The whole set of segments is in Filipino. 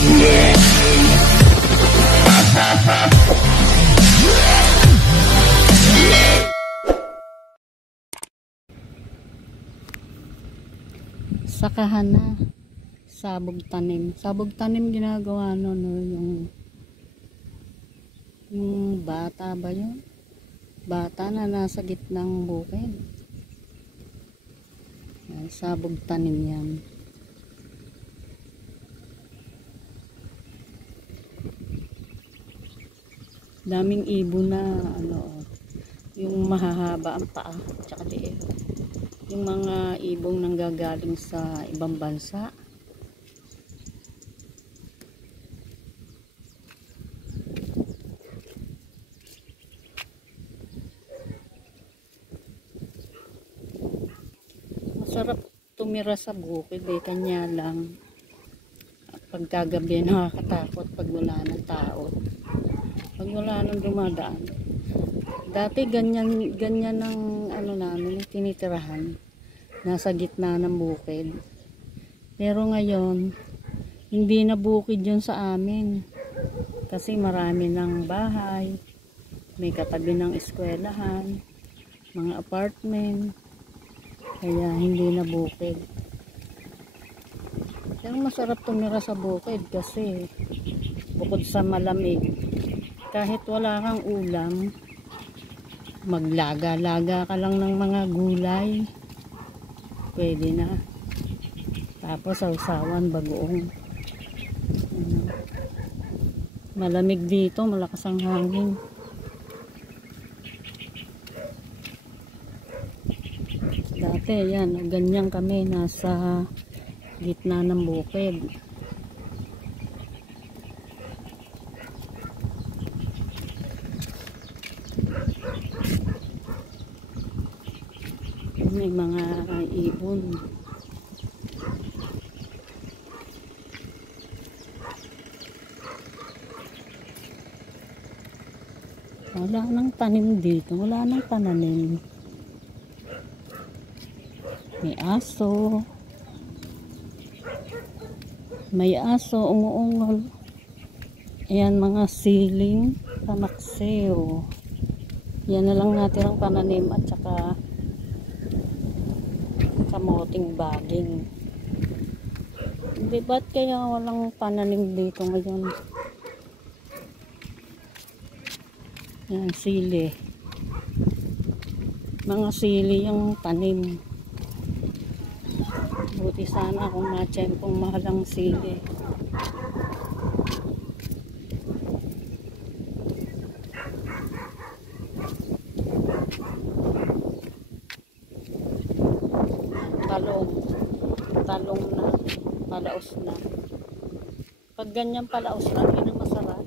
Sakahan na. Sabog tanim. Sabog tanim ginagawa no, yung bata ba yun? Bata na nasa gitnang bukid. Sabog tanim yan. Daming ibon na yung mahahaba ang paa tsaka liit. Yung mga ibong nanggagaling sa ibang bansa. Masarap tumira sa bukid kanya lang pagkagabi nakakatakot pag wala ng tao, pag wala nang dumadaan. Dati ganyan ang namin tinitirahan, nasa gitna ng bukid. Pero ngayon hindi na bukid yun sa amin kasi marami ng bahay, may katabi ng eskwelahan, mga apartment, kaya hindi na bukid. Pero masarap tumira sa bukid kasi bukod sa malamig, kahit wala kang ulam, maglaga-laga ka lang ng mga gulay, pwede na. Tapos sausawan, bagoong. Malamig dito, malakas ang hangin. Dati yan, ganyan kami, nasa gitna ng bukid. May mga ibon. Wala nang tanim dito, wala nang tananim. May aso. May aso, umuungol. Ayan, mga siling, panakseo. Yan na lang natirang pananim at saka kamoting baging. Hindi, ba't kaya walang pananim dito ngayon? Yan, sili. Mga sili yung tanim. Buti sana kung matiyempong mahalang sili. Talong na, palaos na. Pag ganyan palaos na, yun ang masarap.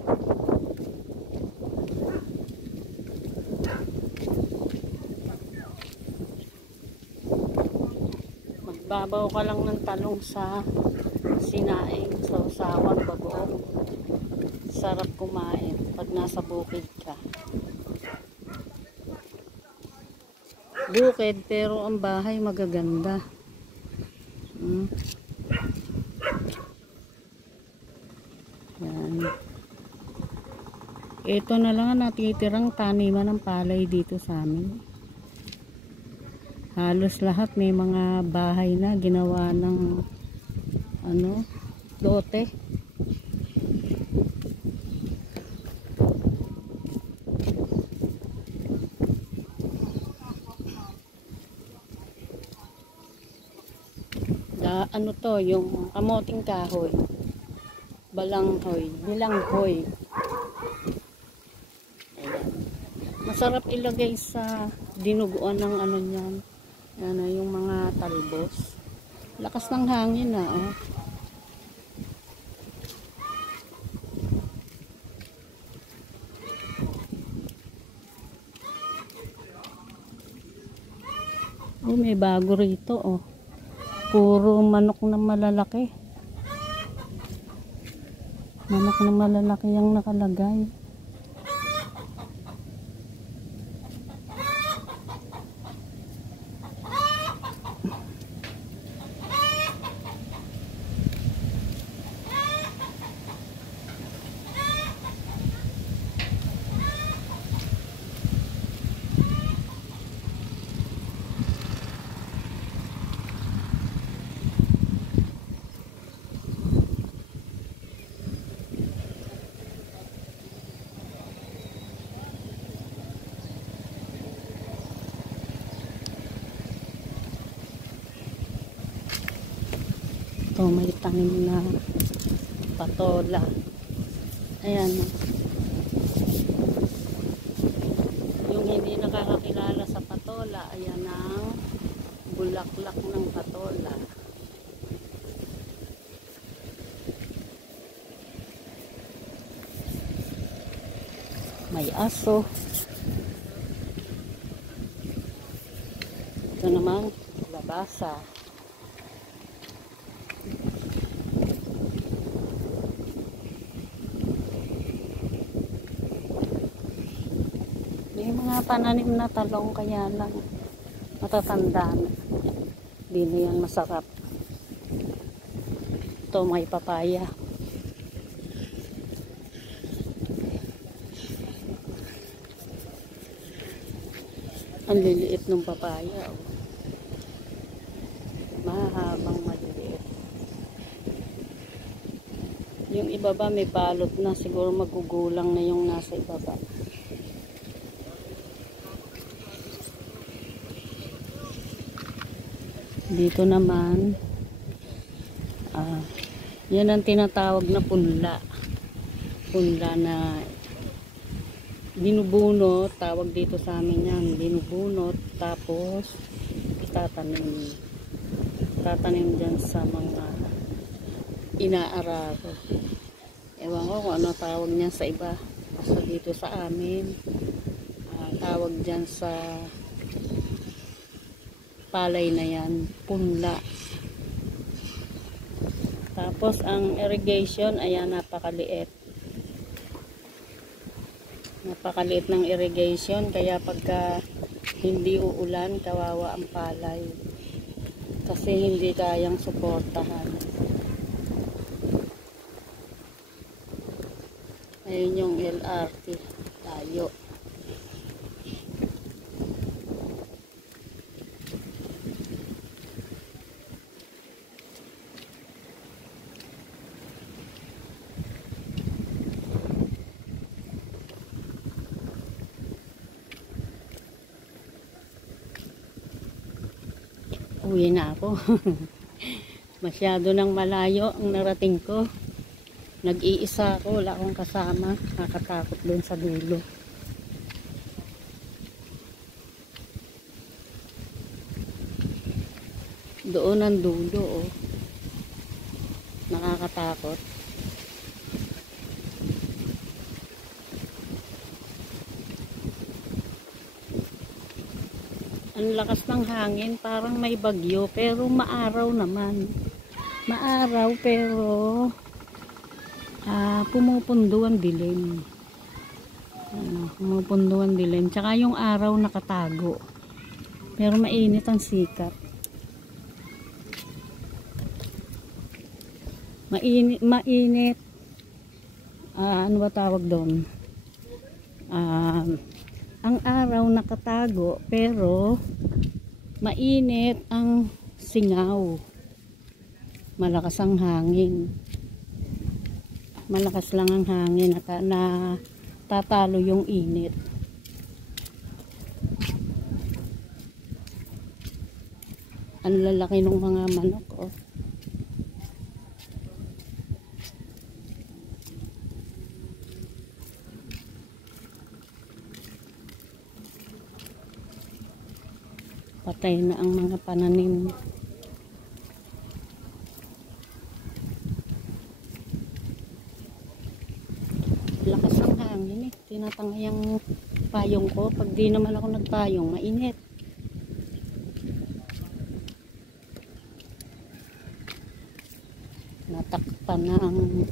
Magbabaw ka lang ng talong sa sinaing, sa usawan, bagoong. Sarap kumain pag nasa bukid ka. Bukid pero ang bahay magaganda. Yan. Ito na lang ang natitirang taniman ng palay dito sa amin. Halos lahat may mga bahay na ginawa ng lote. Yung kamoting kahoy, balanghoy, bilanghoy. Ayan. Masarap ilagay sa dinuguan ng niyan. Yan, yung mga talbos. Lakas ng hangin na, oh. Oh, may bago rito, oh. Puro manok na malalaki. Manok na malalaki yung nakalagay. may tanim na patola. Ayan. Yung hindi nakakakilala sa patola, ayan ang bulaklak ng patola. May aso. Ito naman, labasa. May mga pananim na talong kaya lang matatanda na. Hindi na yan masarap. Ito may papaya. Ang liliit ng papaya. Oh. Mahabang maliliit. Yung ibaba may balot na. Siguro magugulang na yung nasa ibaba. Dito naman yan ang tinatawag na punla. Punla na binubunot, tawag dito sa amin yan, binubunot, tapos itatanim. Tatanim dyan sa mga inaararo. Ewan ko kung ano tawag niya sa iba. Basta dito sa amin, tawag dyan sa palay na yan, punla. Tapos ang irrigation, ayan, napakaliit. Napakaliit ng irrigation, kaya pagka hindi uulan, kawawa ang palay. Kasi hindi kayang suportahan. Ayun yung LRT. Tayo. Uwi na ako. Masyado nang malayo ang narating ko. Nag-iisa ako, wala akong kasama. Nakakatakot doon sa dulo. Doon ang dulo, oh. Nakakatakot. Ang lakas ng hangin, parang may bagyo, pero maaraw naman. Maaraw, pero pumupundo ang dilim. Pumupundo ang dilim. Tsaka yung araw nakatago. Pero mainit ang sikat. Mainit. Ano ba tawag doon? Ang araw nakatago, pero mainit ang singaw. Malakas ang hangin. Malakas lang ang hangin at na tatalo yung init. Ang lalaki ng mga manok, oh. Patay na ang mga pananim. Lakas ang hangin, eh. Tinatangay ang payong ko. Pag di naman ako nagpayong, mainit. Natakpan na ang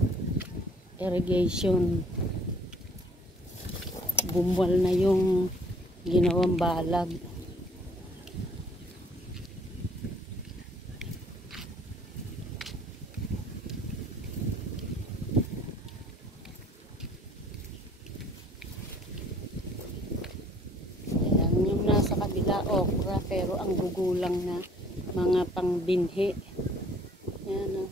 irrigation. Bumwal na yung ginawang balag. Sa kabila okra, pero ang gugulang na mga pangbinhi. Yan, oh.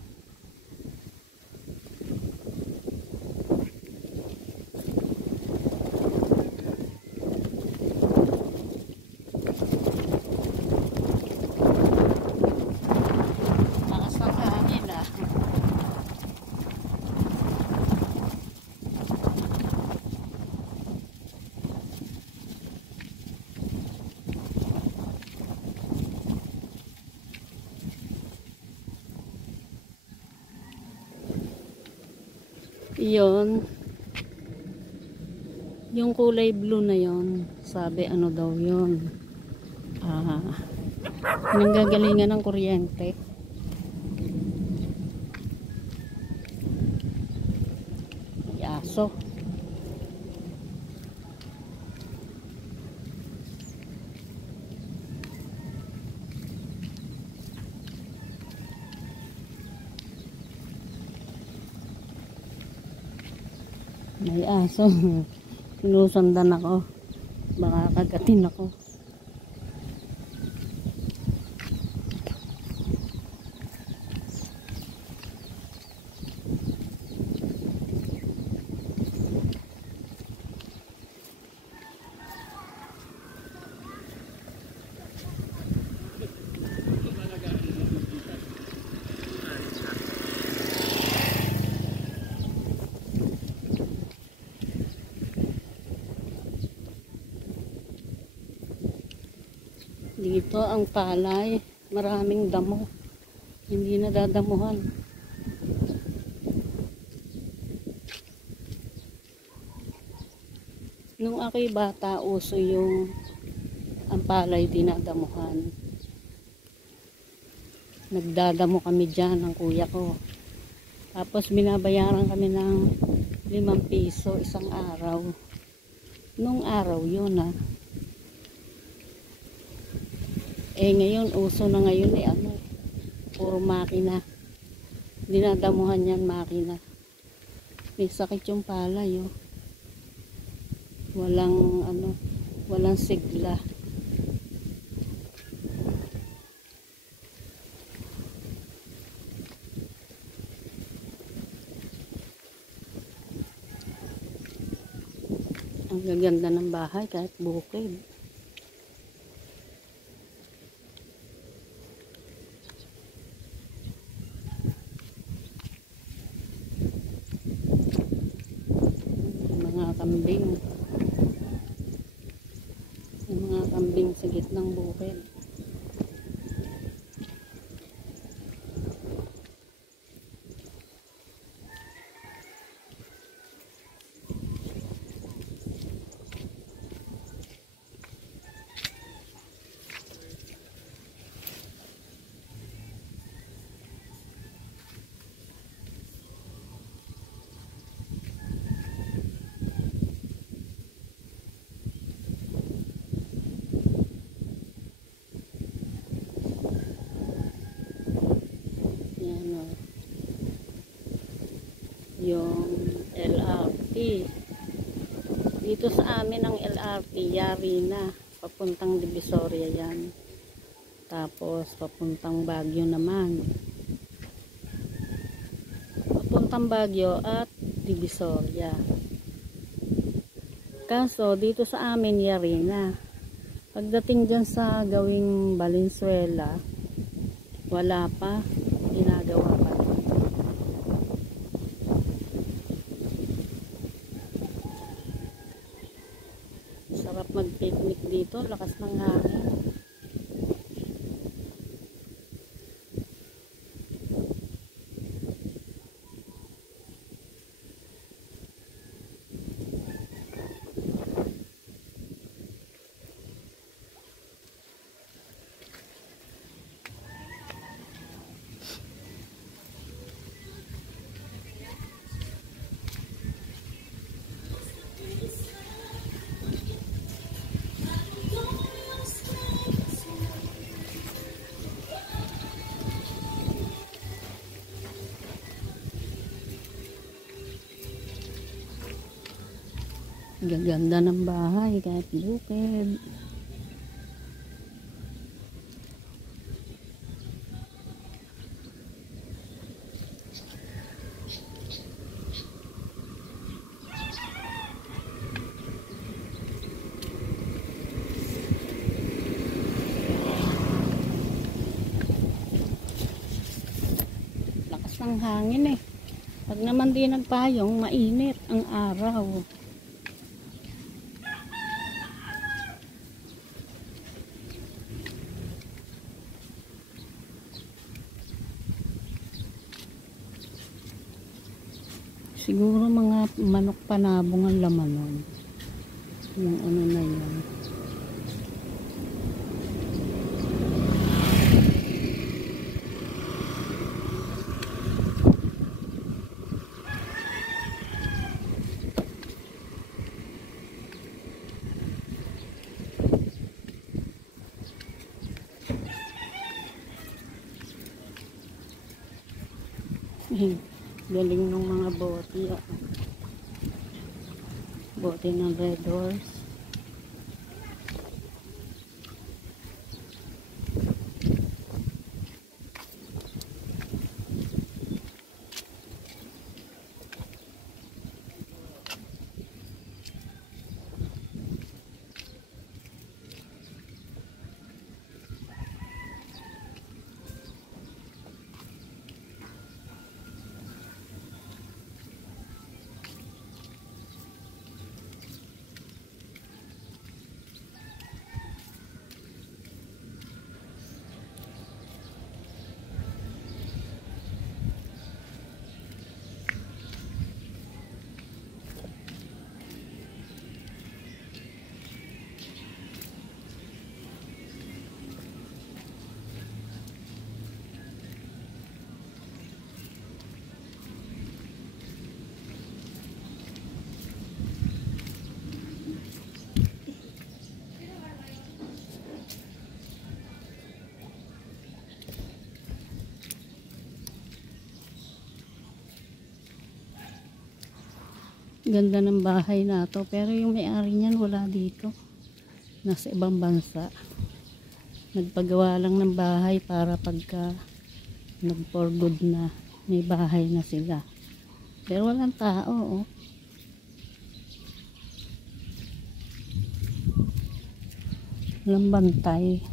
Lakas ng hangin, ah. Iyon, yung kulay blue na yon, sabi ano daw yon, nanggagalingan ng kuryente. May aso. May aso. Sinusundan ako. Baka kagatin ako. Dito ang palay, maraming damo, hindi nadadamuhan. Nung ako'y bata, uso yung ang palay dinadamuhan. Nagdadamo kami dyan ng kuya ko. Tapos binabayaran kami ng 5 piso isang araw. Nung araw yun ngayon, uso na ngayon ano, puro makina. Dinadamuhan yan, makina. May sakit yung palay, Walang, walang sigla. Ang gaganda ng bahay, kahit bukid. Kambing. Yung mga kambing sa gitnang bukid. Yung LRT dito sa amin, ang LRT yari na, papuntang Divisoria yan, tapos papuntang Baguio naman, papuntang Baguio at Divisoria. Kaso dito sa amin yari na. Pagdating dyan sa gawing Valenzuela, wala pa, ginagawa pa. Sarap mag-picnic dito, lakas ng hangin. Gaganda ng bahay kahit bukid. Lakas ng hangin eh. Pag naman di nagpayong, mainit ang araw. Siguro mga manok panabong ang laman nun. Yung ano na yan. Galing ng mga bote. Bote ng Red Horse. Ganda ng bahay na to, pero yung may-ari niyan wala dito, nasa ibang bansa. Nagpagawa lang ng bahay para pagka nag for good na may bahay na sila, pero walang tao. Walang bantay.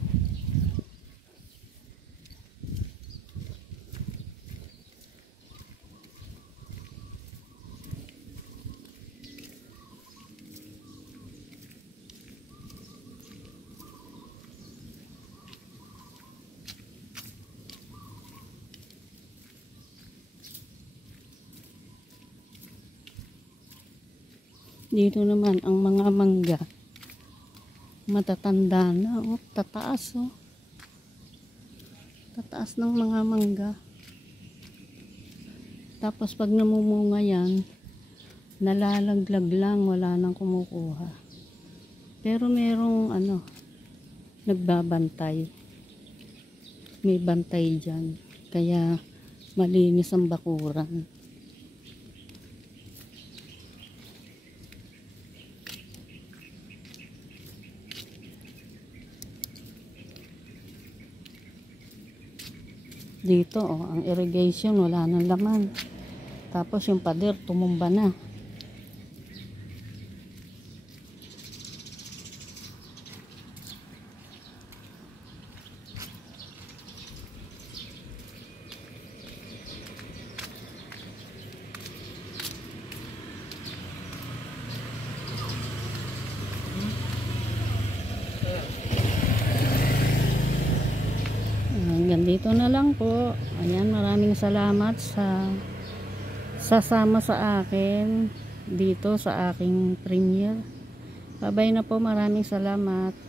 Dito naman ang mga mangga, matatanda na, tataas, tataas ng mga mangga. Tapos pag namumunga yan, nalalaglag lang, wala nang kumukuha. Pero merong nagbabantay, may bantay dyan, kaya malinis ang bakuran. Dito ang irrigation wala nang laman. Tapos yung pader tumumba na. Hanggang dito na lang po. Ayan, maraming salamat sa sasama sa akin dito sa aking premiere. Bye-bye na po, maraming salamat.